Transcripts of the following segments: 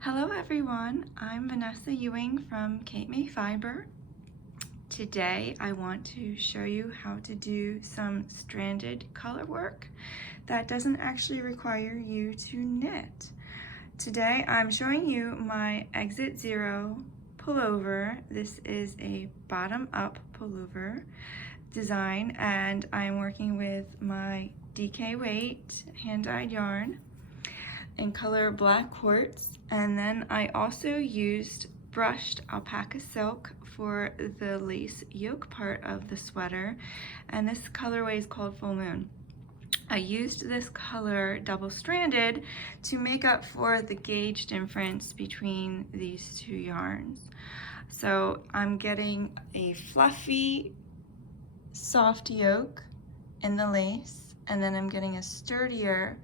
Hello everyone, I'm Vanessa Ewing from Cape May Fiber. Today I want to show you how to do some stranded color work that doesn't actually require you to knit. Today I'm showing you my Exit Zero pullover. This is a bottom-up pullover design and I'm working with my DK weight hand-dyed yarn in color Black Quartz, and then I also used brushed alpaca silk for the lace yoke part of the sweater, and this colorway is called Full Moon. I used this color double-stranded to make up for the gauge difference between these two yarns. So I'm getting a fluffy, soft yoke in the lace, and then I'm getting a sturdier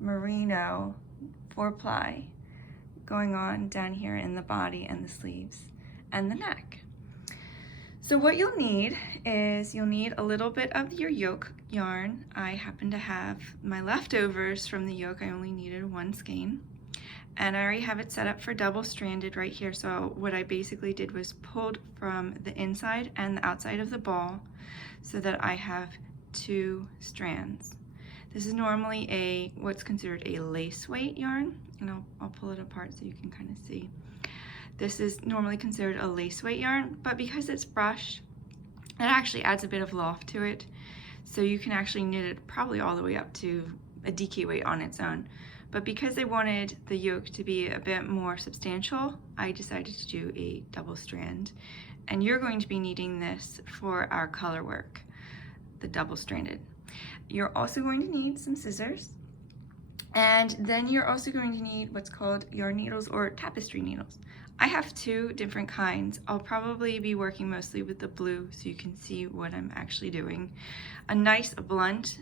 merino 4-ply going on down here in the body and the sleeves and the neck. So what you'll need is you'll need a little bit of your yoke yarn. I happen to have my leftovers from the yoke. I only needed one skein, and I already have it set up for double-stranded right here. So what I basically did was pulled from the inside and the outside of the ball so that I have 2 strands. This is normally what's considered a lace weight yarn, and I'll pull it apart so you can kind of see. This is normally considered a lace weight yarn, but because it's brushed, it actually adds a bit of loft to it. So you can actually knit it probably all the way up to a DK weight on its own. But because I wanted the yoke to be a bit more substantial, I decided to do a double strand. And you're going to be needing this for our color work, the double stranded. You're also going to need some scissors, and then you're also going to need what's called yarn needles or tapestry needles. I have 2 different kinds. I'll probably be working mostly with the blue so you can see what I'm actually doing. A nice blunt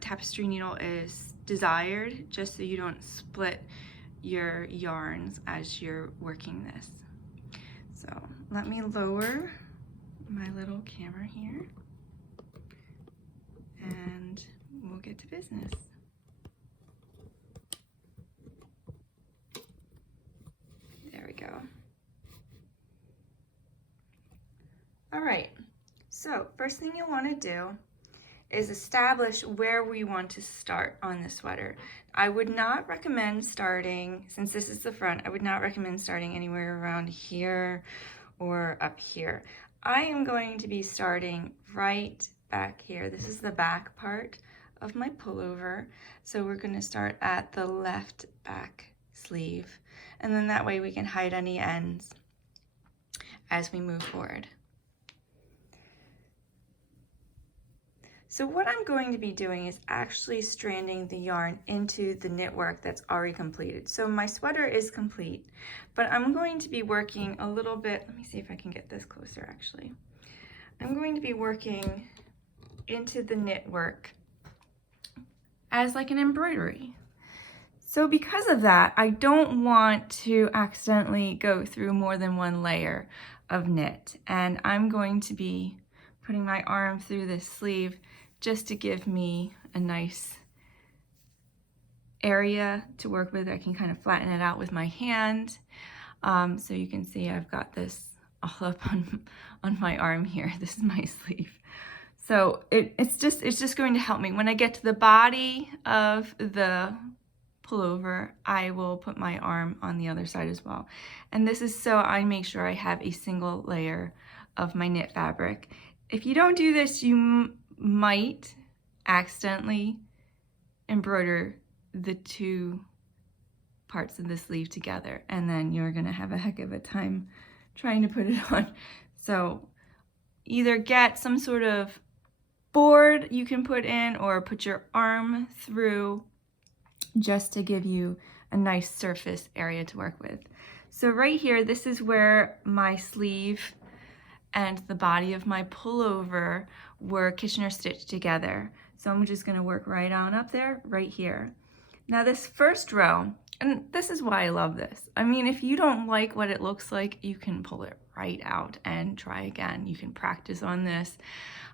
tapestry needle is desired just so you don't split your yarns as you're working this. So let me lower my little camera here, and we'll get to business. There we go. All right, so first thing you want to do is establish where we want to start on the sweater. I would not recommend starting, since this is the front, I would not recommend starting anywhere around here or up here. I am going to be starting right back here. This is the back part of my pullover. So we're going to start at the left back sleeve, and then that way we can hide any ends as we move forward. So what I'm going to be doing is actually stranding the yarn into the knit work that's already completed. So my sweater is complete, but I'm going to be working a little bit, let me see if I can get this closer actually. I'm going to be working into the knit work as like an embroidery. So because of that, I don't want to accidentally go through more than one layer of knit, and I'm going to be putting my arm through this sleeve just to give me a nice area to work with. I can kind of flatten it out with my hand. So you can see I've got this all up on my arm here. This is my sleeve. So it's just going to help me. When I get to the body of the pullover, I will put my arm on the other side as well. And this is so I make sure I have a single layer of my knit fabric. If you don't do this, you might accidentally embroider the 2 parts of the sleeve together, and then you're gonna have a heck of a time trying to put it on. So either get some sort of board you can put in, or put your arm through just to give you a nice surface area to work with. So right here, this is where my sleeve and the body of my pullover were Kitchener stitched together. So I'm just gonna work right on up there, right here. Now this first row, And this is why I love this. I mean, if you don't like what it looks like, you can pull it right out and try again. You can practice on this.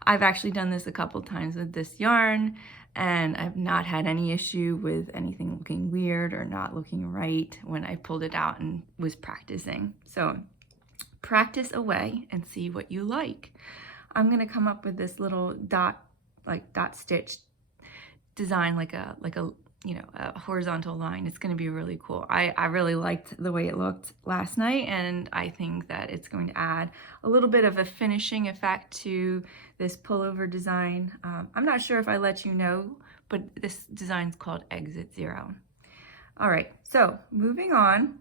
I've actually done this a couple times with this yarn, and I've not had any issue with anything looking weird or not looking right when I pulled it out and was practicing. So practice away and see what you like. I'm gonna come up with this little dot stitch design, like a you know, a horizontal line. It's going to be really cool. I really liked the way it looked last night, and I think that it's going to add a little bit of a finishing effect to this pullover design. I'm not sure if I let you know, but this design is called Exit Zero. All right, so moving on,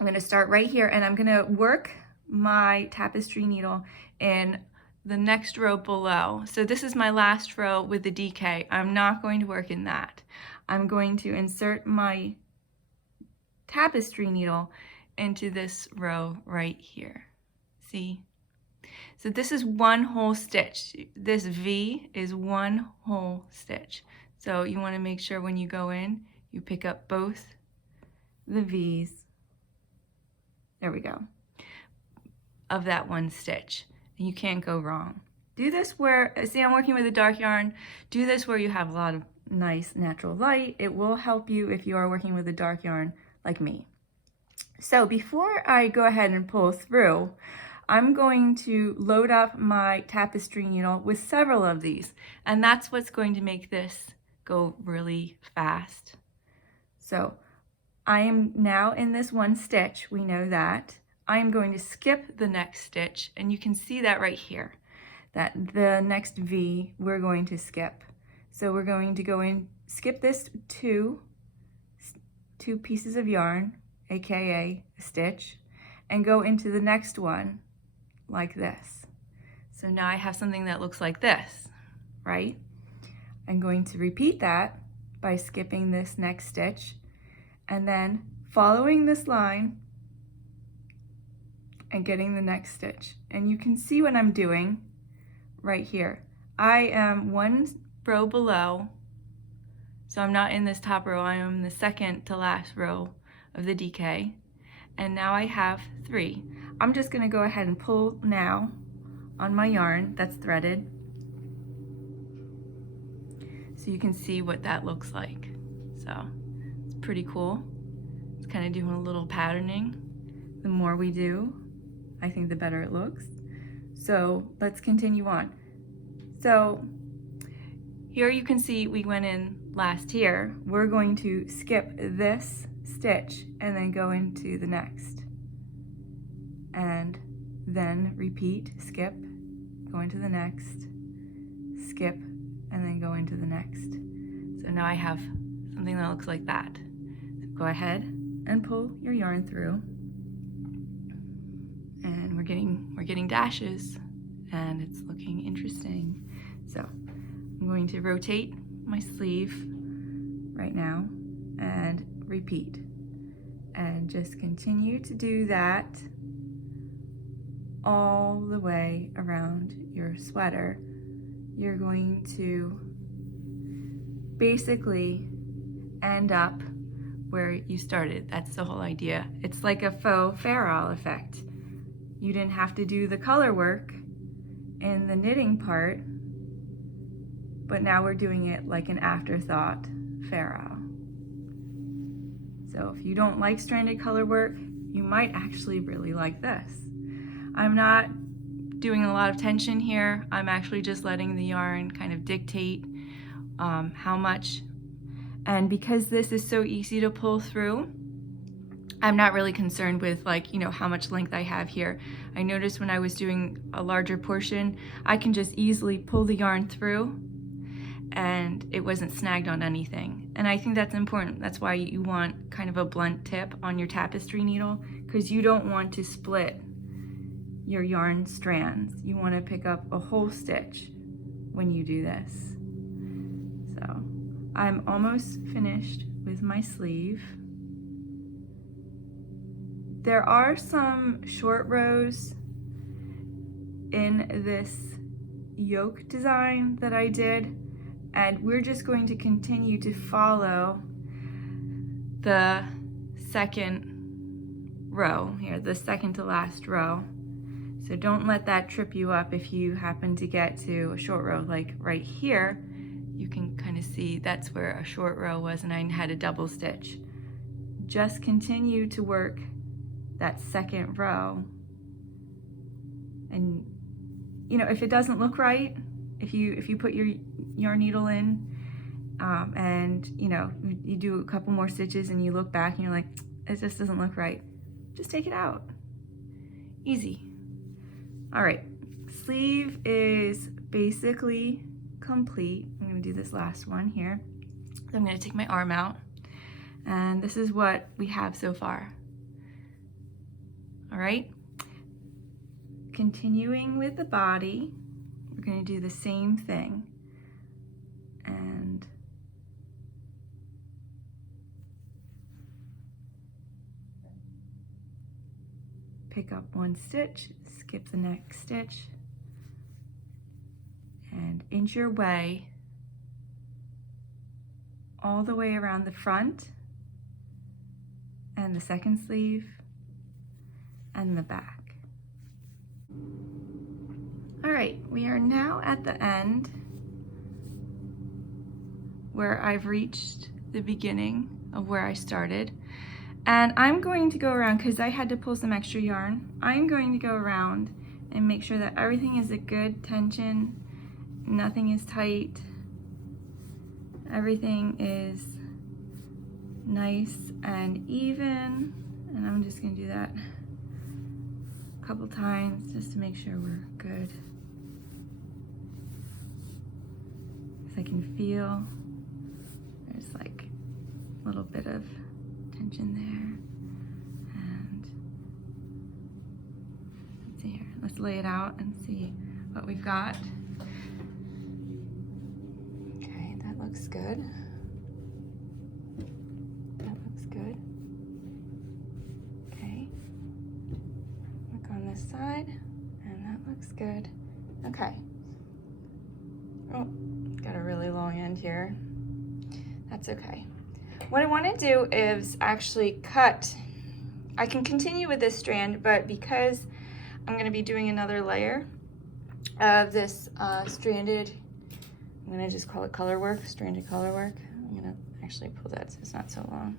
I'm going to start right here, and I'm going to work my tapestry needle in the next row below. So this is my last row with the DK. I'm not going to work in that. I'm going to insert my tapestry needle into this row right here. See? So this is one whole stitch. This V is one whole stitch. So you want to make sure when you go in, you pick up both the V's. There we go. Of that one stitch. And you can't go wrong. Do this where, see, I'm working with a dark yarn. Do this where you have a lot of nice natural light. It will help you if you are working with a dark yarn like me. So before I go ahead and pull through, I'm going to load up my tapestry needle with several of these, and that's what's going to make this go really fast. So I am now in this one stitch, we know that. I am going to skip the next stitch, and you can see that right here, that the next V we're going to skip. So we're going to go in, skip this two pieces of yarn, aka a stitch, and go into the next one like this. So now I have something that looks like this, right? I'm going to repeat that by skipping this next stitch and then following this line and getting the next stitch. And you can see what I'm doing right here. I am one row below, so I'm not in this top row, I am the second to last row of the DK, and now I have 3. I'm just going to go ahead and pull now on my yarn that's threaded so you can see what that looks like. So it's pretty cool. It's kind of doing a little patterning. The more we do, I think the better it looks. So let's continue on. So here you can see we went in last here. We're going to skip this stitch and then go into the next. And then repeat, skip, go into the next, skip, and then go into the next. So now I have something that looks like that. So go ahead and pull your yarn through. And we're getting dashes, and it's looking interesting. So I'm going to rotate my sleeve right now and repeat, and just continue to do that all the way around your sweater. You're going to basically end up where you started. That's the whole idea. It's like a faux ferrule effect. You didn't have to do the color work in the knitting part, but now we're doing it like an afterthought ferrule. So if you don't like stranded color work, you might actually really like this. I'm not doing a lot of tension here. I'm actually just letting the yarn kind of dictate how much. And because this is so easy to pull through, I'm not really concerned with, like, you know, how much length I have here. I noticed when I was doing a larger portion, I can just easily pull the yarn through and it wasn't snagged on anything. And I think that's important. That's why you want kind of a blunt tip on your tapestry needle, because you don't want to split your yarn strands. You want to pick up a whole stitch when you do this. So I'm almost finished with my sleeve. There are some short rows in this yoke design that I did, and we're just going to continue to follow the second row here, the second to last row. So don't let that trip you up if you happen to get to a short row. Like right here, you can kind of see that's where a short row was and I had a double stitch. Just continue to work that second row. And you know, if it doesn't look right, if you put your yarn needle in and you know, you do a couple more stitches and you look back and you're like, it just doesn't look right, just take it out. Easy. All right, sleeve is basically complete. I'm gonna do this last one here. So I'm gonna take my arm out, and this is what we have so far. All right, continuing with the body, we're gonna do the same thing. And pick up one stitch, skip the next stitch, and inch your way all the way around the front and the second sleeve and the back. All right, we are now at the end where I've reached the beginning of where I started. And I'm going to go around, because I had to pull some extra yarn, I'm going to go around and make sure that everything is a good tension, nothing is tight, everything is nice and even. And I'm just going to do that a couple times just to make sure we're good. Because I can feel there's like a little bit of tension there. And let's see here, let's lay it out and see what we've got. Okay, that looks good. That looks good. Okay, look on this side, and that looks good. Okay. Oh, got a really long end here. That's okay. What I want to do is actually cut. I can continue with this strand, but because I'm going to be doing another layer of this stranded, I'm going to just call it color work, stranded color work. I'm going to actually pull that so it's not so long.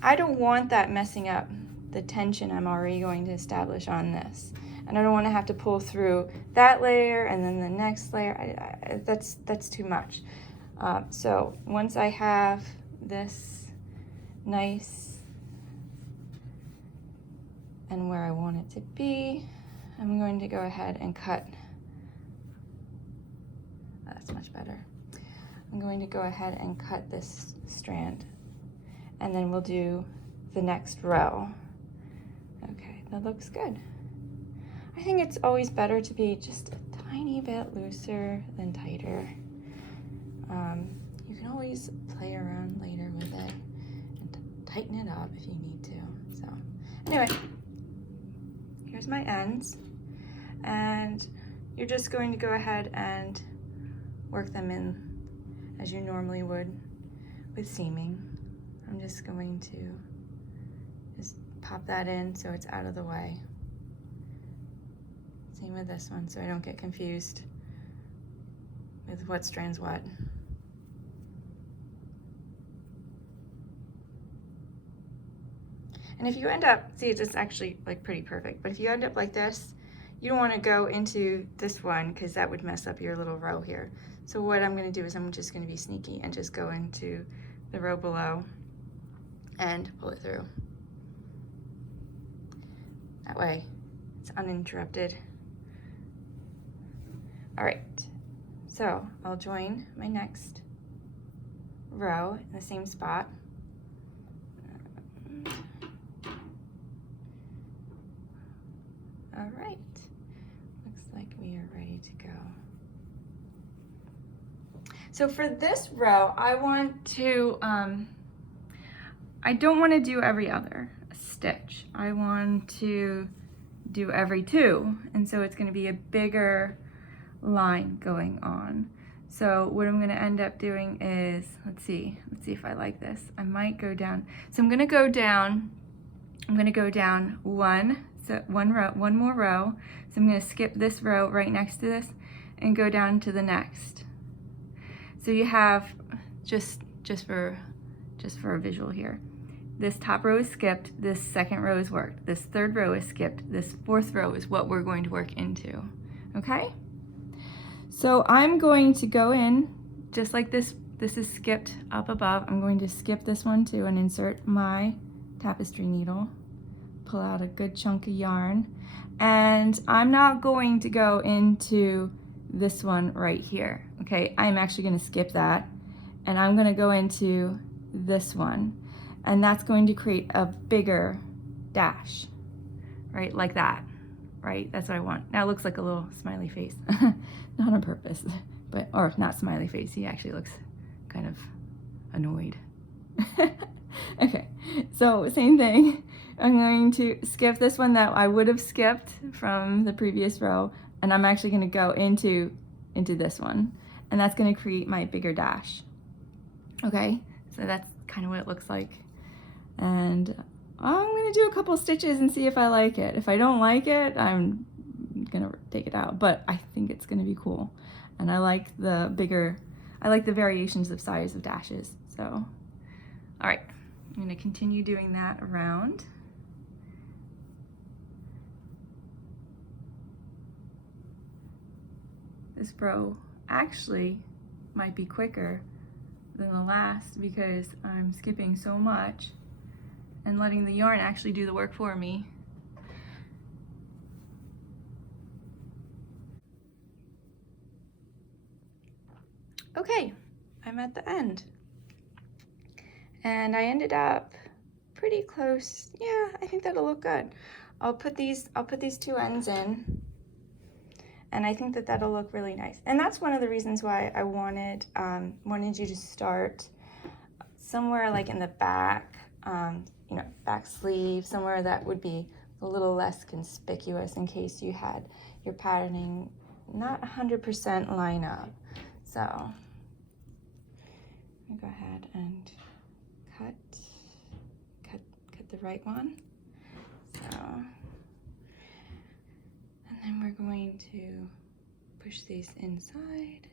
I don't want that messing up the tension I'm already going to establish on this. And I don't want to have to pull through that layer and then the next layer. That's too much. So once I have this nice and where I want it to be, I'm going to go ahead and cut. That's much better. I'm going to go ahead and cut this strand, and then we'll do the next row. Okay, that looks good. I think it's always better to be just a tiny bit looser than tighter. You can always play around later with it and tighten it up if you need to. So anyway, here's my ends, and you're just going to go ahead and work them in as you normally would with seaming. I'm just going to just pop that in so it's out of the way. Same with this one, so I don't get confused with what strands what. And if you end up, see, it's actually like pretty perfect, but if you end up like this, you don't want to go into this one because that would mess up your little row here. So what I'm going to do is I'm just going to be sneaky and just go into the row below and pull it through. That way it's uninterrupted. All right, so I'll join my next row in the same spot. All right, looks like we are ready to go. So for this row, I want to, I don't want to do every other stitch. I want to do every two, and so it's going to be a bigger line going on. So what I'm gonna end up doing is, let's see if I like this. I might go down. So I'm gonna go down one more row. So I'm gonna skip this row right next to this and go down to the next. So you have, just for a visual here, this top row is skipped, this second row is worked, this third row is skipped, this fourth row is what we're going to work into, okay? So I'm going to go in, just like this is skipped up above, I'm going to skip this one too and insert my tapestry needle, pull out a good chunk of yarn, and I'm not going to go into this one right here, okay? I'm actually gonna skip that, and I'm gonna go into this one, and that's going to create a bigger dash, right, like that, right? That's what I want. Now it looks like a little smiley face, not on purpose, but, or not smiley face, he actually looks kind of annoyed. Okay, so same thing. I'm going to skip this one that I would have skipped from the previous row, and I'm actually going to go into this one, and that's going to create my bigger dash. Okay, so that's kind of what it looks like, and I'm going to do a couple stitches and see if I like it. If I don't like it, I'm going to take it out, but I think it's going to be cool, and I like the variations of size of dashes. So, all right, I'm going to continue doing that around. This row actually might be quicker than the last because I'm skipping so much and letting the yarn actually do the work for me. Okay, I'm at the end. And I ended up pretty close. Yeah, I think that'll look good. I'll put these two ends in, and I think that that'll look really nice. And that's one of the reasons why I wanted you to start somewhere like in the back, you know, back sleeve, somewhere that would be a little less conspicuous in case you had your patterning not 100% line up. So I'm gonna go ahead and cut the right one. So, and then we're going to push these inside.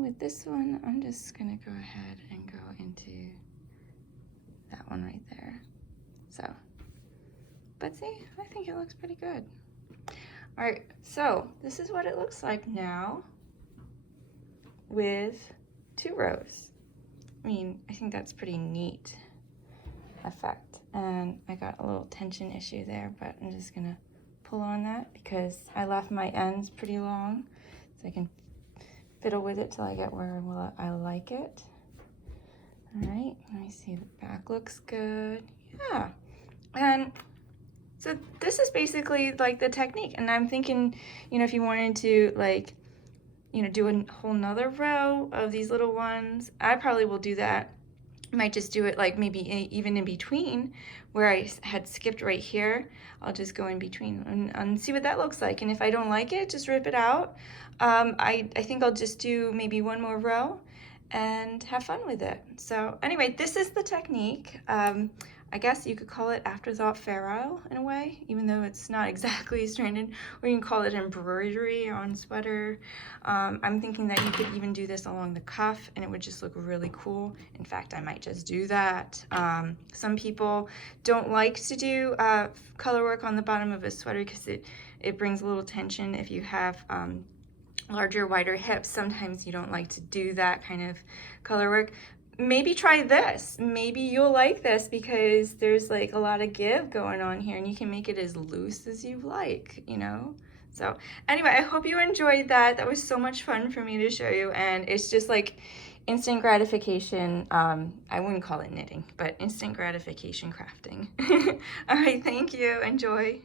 With this one, I'm just gonna go ahead and go into that one right there. So, but see, I think it looks pretty good. All right, so this is what it looks like now with 2 rows. I mean, I think that's pretty neat effect. And I got a little tension issue there, but I'm just gonna pull on that because I left my ends pretty long, so I can fiddle with it till I get where I like it. All right, let me see, the back looks good. Yeah, and so this is basically like the technique. And I'm thinking, you know, if you wanted to like, you know, do a whole nother row of these little ones, I probably will do that. I might just do it like maybe even in between where I had skipped right here. I'll just go in between and see what that looks like. And if I don't like it, just rip it out. I think I'll just do maybe 1 more row and have fun with it. So anyway, this is the technique. I guess you could call it Afterthought Ferrule in a way, even though it's not exactly stranded, or you can call it embroidery on sweater. I'm thinking that you could even do this along the cuff and it would just look really cool. In fact, I might just do that. Some people don't like to do color work on the bottom of a sweater because it brings a little tension if you have larger, wider hips. Sometimes you don't like to do that kind of color work. Maybe try this. Maybe you'll like this because there's like a lot of give going on here and you can make it as loose as you like, you know? So anyway, I hope you enjoyed that. That was so much fun for me to show you, and it's just like instant gratification. I wouldn't call it knitting, but instant gratification crafting. All right, thank you. Enjoy.